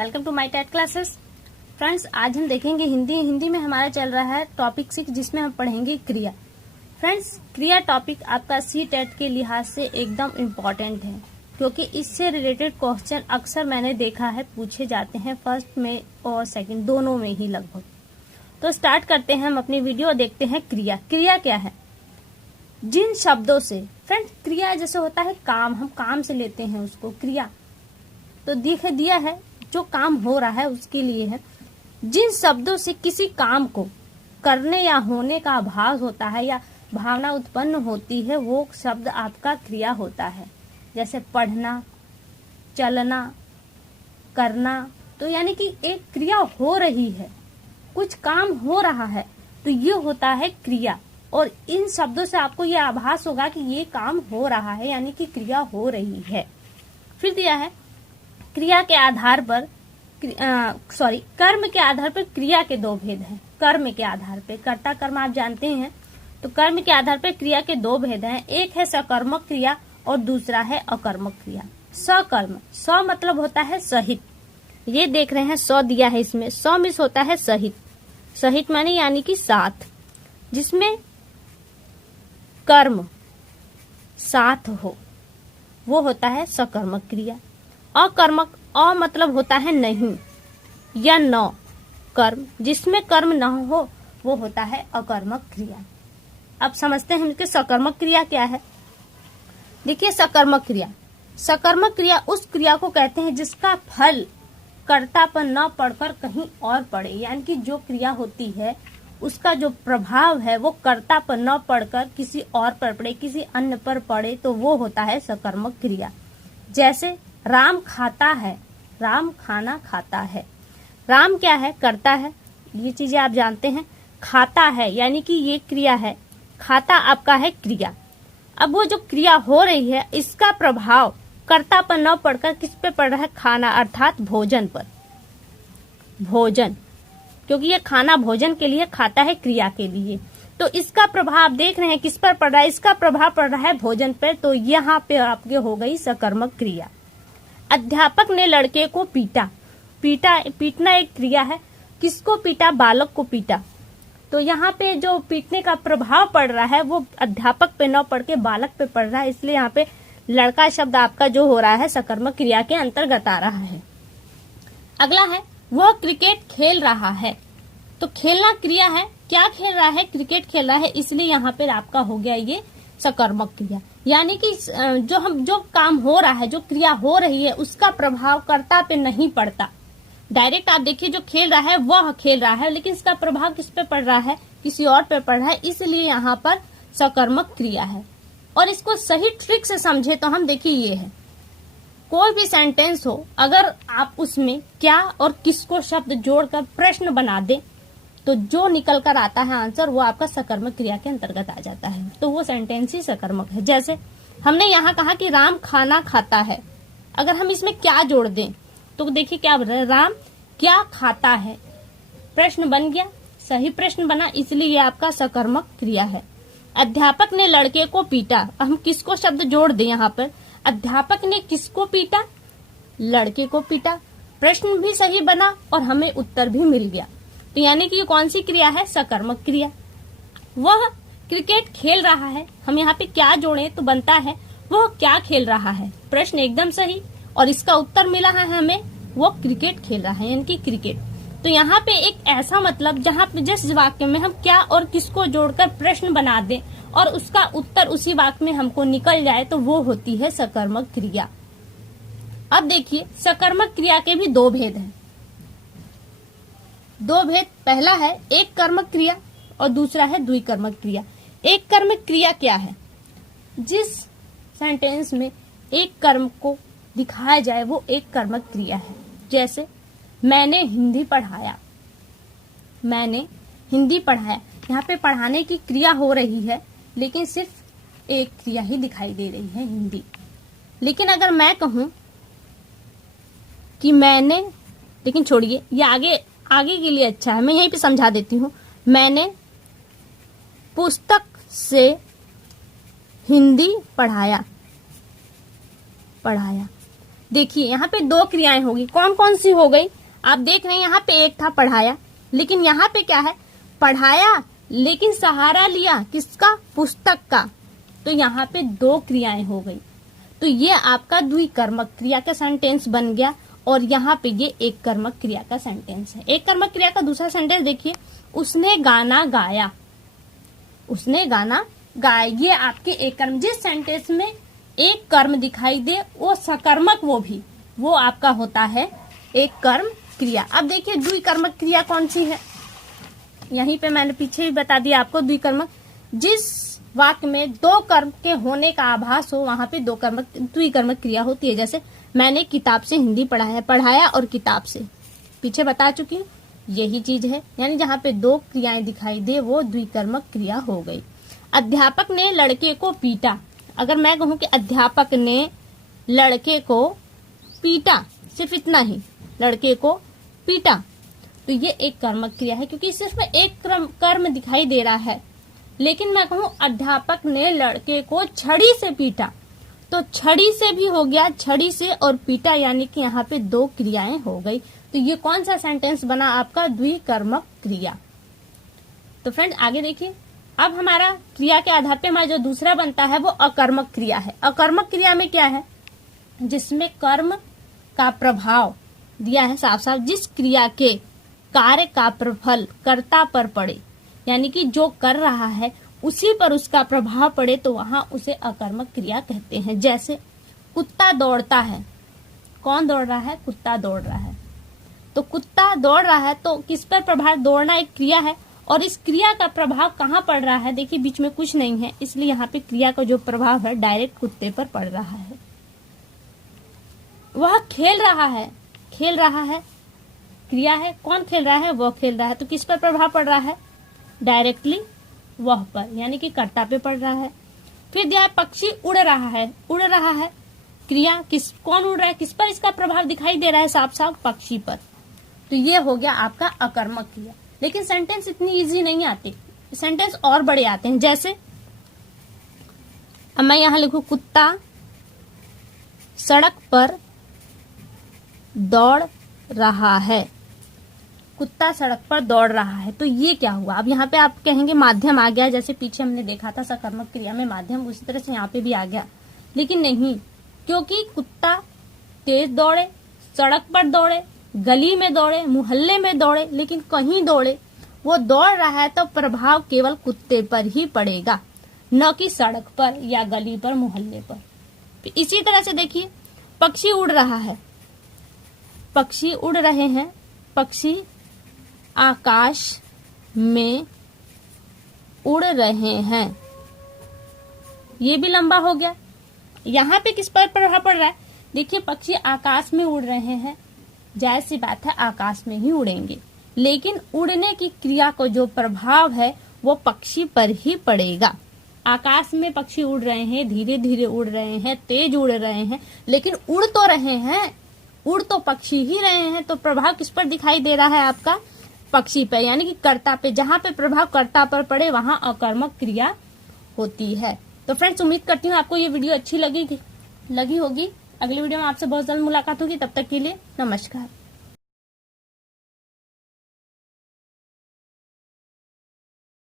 Welcome to my TET classes. Friends, आज हम देखेंगे हिंदी में हमारा चल रहा है टॉपिक 6, जिसमें हम पढ़ेंगे क्रिया। फ्रेंड्स, क्रिया टॉपिक आपका सी टेट के लिहाज से एकदम इम्पोर्टेंट है, क्योंकि इससे रिलेटेड क्वेश्चन अक्सर मैंने देखा है पूछे जाते हैं फर्स्ट में और सेकंड दोनों में ही लगभग। तो स्टार्ट करते हैं हम अपनी वीडियो, देखते हैं क्रिया। क्रिया क्या है? जिन शब्दों से, फ्रेंड्स क्रिया जैसे होता है काम, हम काम से लेते हैं उसको क्रिया, तो दिया है जो काम हो रहा है उसके लिए है। जिन शब्दों से किसी काम को करने या होने का आभास होता है या भावना उत्पन्न होती है, वो शब्द आपका क्रिया होता है। जैसे पढ़ना, चलना, करना, तो यानी कि एक क्रिया हो रही है, कुछ काम हो रहा है, तो ये होता है क्रिया। और इन शब्दों से आपको ये आभास होगा कि ये काम हो रहा है, यानी कि क्रिया हो रही है। फिर दिया है क्रिया के आधार पर कर्म के आधार पर क्रिया के दो भेद हैं। कर्म के आधार पर, कर्ता कर्म आप जानते हैं, तो कर्म के आधार पर क्रिया के दो भेद हैं। एक है सकर्मक क्रिया और दूसरा है अकर्मक क्रिया। सकर्म, स मतलब होता है सहित, ये देख रहे हैं स दिया है इसमें, स मिस होता है सहित, सहित माने यानी कि साथ, जिसमें कर्म साथ हो, वो होता है सकर्मक क्रिया। अकर्मक, अ मतलब होता है नहीं या न, कर्म जिसमें कर्म न हो वो होता है अकर्मक क्रिया। अब समझते हैं कि सकर्मक क्रिया क्या है। देखिए, सकर्मक क्रिया उस क्रिया को कहते हैं जिसका फल कर्ता पर न पड़कर कहीं और पड़े, यानी कि जो क्रिया होती है उसका जो प्रभाव है वो कर्ता पर न पड़कर किसी और पर पड़े, किसी अन्य पर पड़े, तो वो होता है सकर्मक क्रिया। जैसे राम खाता है, राम खाना खाता है। राम क्या है? करता है, ये चीजें आप जानते हैं। खाता है यानी कि ये क्रिया है, खाता आपका है क्रिया। अब वो जो क्रिया हो रही है इसका प्रभाव कर्ता पर न पड़कर किस पे पड़ रहा है? खाना अर्थात भोजन पर। भोजन, क्योंकि ये खाना भोजन के लिए खाता है, क्रिया के लिए, तो इसका प्रभाव देख रहे हैं किस पर पड़ रहा है? इसका प्रभाव पड़ रहा है भोजन पर, तो यहाँ पे आपके हो गई सकर्मक क्रिया। अध्यापक ने लड़के को पीटा, पीटना एक क्रिया है। किसको पीटा? बालक को पीटा, तो यहाँ पे जो पीटने का प्रभाव पड़ रहा है वो अध्यापक पे न पड़ के बालक पे पड़ रहा है, इसलिए यहाँ पे लड़का शब्द आपका जो हो रहा है सकर्मक क्रिया के अंतर्गत आ रहा है। अगला है वह क्रिकेट खेल रहा है, तो खेलना क्रिया है। क्या खेल रहा है? क्रिकेट खेल रहा है, इसलिए यहाँ पे आपका हो गया ये सकर्मक क्रिया। यानी कि जो काम हो रहा है, जो क्रिया हो रही है, उसका प्रभाव कर्ता पे नहीं पड़ता। डायरेक्ट आप देखिए जो खेल रहा है वह खेल रहा है, लेकिन इसका प्रभाव किस पे पड़ रहा है? किसी और पे पड़ रहा है, इसलिए यहाँ पर सकर्मक क्रिया है। और इसको सही ट्रिक से समझे तो हम देखिए ये है, कोई भी सेंटेंस हो, अगर आप उसमें क्या और किसको शब्द जोड़कर प्रश्न बना दें तो जो निकल कर आता है आंसर वो आपका सकर्मक क्रिया के अंतर्गत आ जाता है, तो वो सेंटेंस ही सकर्मक है। जैसे हमने यहाँ कहा कि राम खाना खाता है, अगर हम इसमें क्या जोड़ दें तो देखिए क्या बन रहा है? राम क्या खाता है, प्रश्न बन गया, सही प्रश्न बना, इसलिए ये आपका सकर्मक क्रिया है। अध्यापक ने लड़के को पीटा, हम किसको शब्द जोड़ दें यहाँ पर? अध्यापक ने किसको पीटा? लड़के को पीटा, प्रश्न भी सही बना और हमें उत्तर भी मिल गया, तो यानी कि ये कौन सी क्रिया है? सकर्मक क्रिया। वह क्रिकेट खेल रहा है, हम यहाँ पे क्या जोड़े तो बनता है वह क्या खेल रहा है, प्रश्न एकदम सही और इसका उत्तर मिला है हमें, वो क्रिकेट खेल रहा है, यानी कि क्रिकेट। तो यहाँ पे एक ऐसा मतलब जहाँ पे जिस वाक्य में हम क्या और किसको जोड़कर प्रश्न बना दें और उसका उत्तर उसी वाक्य में हमको निकल जाए, तो वो होती है सकर्मक क्रिया। अब देखिए, सकर्मक क्रिया के भी दो भेद हैं। दो भेद, पहला है एक कर्मक क्रिया और दूसरा है द्विकर्मक क्रिया। एक कर्मक क्रिया क्या है? जिस सेंटेंस में एक कर्म को दिखाया जाए वो एक कर्मक क्रिया है। जैसे मैंने हिंदी पढ़ाया, मैंने हिंदी पढ़ाया, यहाँ पे पढ़ाने की क्रिया हो रही है लेकिन सिर्फ एक क्रिया ही दिखाई दे रही है, हिंदी। लेकिन अगर मैं कहूं कि मैंने, लेकिन छोड़िए ये आगे के लिए अच्छा है, मैं यहीं पे समझा देती हूँ। मैंने पुस्तक से हिंदी पढ़ाया, देखिए यहाँ पे दो क्रियाएं होगी, कौन कौन सी हो गई आप देख रहे हैं। यहाँ पे एक था पढ़ाया, लेकिन यहाँ पे क्या है, पढ़ाया लेकिन सहारा लिया किसका, पुस्तक का। तो यहाँ पे दो क्रियाएं हो गई। तो ये आपका द्विकर्मक क्रिया का सेंटेंस बन गया और यहाँ पे ये एक कर्मक क्रिया का सेंटेंस है। एक कर्मक क्रिया का दूसरा सेंटेंस देखिए, उसने गाना गाया, उसने गाना गाया। ये आपके एक कर्म, जिस सेंटेंस में एक कर्म दिखाई दे वो सकर्मक, वो आपका होता है एक कर्म क्रिया। अब देखिए द्विकर्मक क्रिया कौन सी है, यहीं पे मैंने पीछे ही बता दिया आपको। द्विकर्मक, जिस वाक्य में दो कर्म के होने का आभास हो वहां पे द्विकर्मक क्रिया होती है। जैसे मैंने किताब से हिंदी पढ़ा है, पढ़ाया और किताब से पीछे बता चुकी हूँ, यही चीज है। यानी जहाँ पे दो क्रियाएं दिखाई दे वो द्विकर्मक क्रिया हो गई। अध्यापक ने लड़के को पीटा, अगर मैं कहूँ कि अध्यापक ने लड़के को पीटा, सिर्फ इतना ही, लड़के को पीटा, तो ये एक कर्मक क्रिया है क्योंकि सिर्फ एक कर्म दिखाई दे रहा है। लेकिन मैं कहूँ अध्यापक ने लड़के को छड़ी से पीटा, तो छड़ी से भी हो गया, छड़ी से और पीटा, यानी कि यहाँ पे दो क्रियाएं हो गई। तो ये कौन सा सेंटेंस बना आपका, द्विकर्मक क्रिया। तो फ्रेंड आगे देखिए, अब हमारा क्रिया के आधार पे हमारा जो दूसरा बनता है वो अकर्मक क्रिया है। अकर्मक क्रिया में क्या है, जिसमें कर्म का प्रभाव दिया है साफ साफ, जिस क्रिया के कार्य का प्रफल कर्ता पर पड़े, यानी कि जो कर रहा है उसी पर उसका प्रभाव पड़े, तो वहां उसे अकर्मक क्रिया कहते हैं। जैसे कुत्ता दौड़ता है, कौन दौड़ रहा है, कुत्ता दौड़ रहा है। तो कुत्ता दौड़ रहा है तो किस पर प्रभाव, दौड़ना एक क्रिया है और इस क्रिया का प्रभाव कहाँ पड़ रहा है, देखिए बीच में कुछ नहीं है, इसलिए यहाँ पे क्रिया का जो प्रभाव है डायरेक्ट कुत्ते पर पड़ रहा है। वह खेल रहा है, खेल रहा है क्रिया है, कौन खेल रहा है, वह खेल रहा है, तो किस पर प्रभाव पड़ रहा है, डायरेक्टली वह पर, यानी कि कर्ता पे पड़ रहा है। फिर दिया पक्षी उड़ रहा है, उड़ रहा है क्रिया, कौन उड़ रहा है, किस पर इसका प्रभाव दिखाई दे रहा है, साफ साफ पक्षी पर। तो ये हो गया आपका अकर्मक क्रिया। लेकिन सेंटेंस इतनी इजी नहीं आती, सेंटेंस और बड़े आते हैं। जैसे अब मैं यहां लिखूं, कुत्ता सड़क पर दौड़ रहा है, कुत्ता सड़क पर दौड़ रहा है, तो ये क्या हुआ। अब यहाँ पे आप कहेंगे माध्यम आ गया, जैसे पीछे हमने देखा था सकर्मक क्रिया में माध्यम, उसी तरह से यहाँ पे भी आ गया। लेकिन नहीं, क्योंकि कुत्ता तेज दौड़े, सड़क पर दौड़े, गली में दौड़े, मोहल्ले में दौड़े, लेकिन कहीं दौड़े, वो दौड़ रहा है तो प्रभाव केवल कुत्ते पर ही पड़ेगा, न कि सड़क पर या गली पर, मोहल्ले पर। इसी तरह से देखिए पक्षी उड़ रहा है, पक्षी उड़ रहे हैं, पक्षी आकाश में उड़ रहे हैं, ये भी लंबा हो गया। यहाँ पे किस पर प्रभाव पड़ रहा है, देखिए पक्षी आकाश में उड़ रहे हैं, जाहिर सी बात है आकाश में ही उड़ेंगे, लेकिन उड़ने की क्रिया को जो प्रभाव है वो पक्षी पर ही पड़ेगा। आकाश में पक्षी उड़ रहे हैं, धीरे धीरे उड़ रहे हैं, तेज उड़ रहे हैं, लेकिन उड़ तो रहे हैं, उड़ तो पक्षी ही रहे हैं, तो प्रभाव किस पर दिखाई दे रहा है आपका, पक्षी पे, यानी कि कर्ता पे। जहां पे प्रभाव कर्ता पर पड़े वहां अकर्मक क्रिया होती है। तो फ्रेंड्स उम्मीद करती हूँ आपको ये वीडियो अच्छी लगी होगी। अगली वीडियो में आपसे बहुत जल्द मुलाकात होगी, तब तक के लिए नमस्कार।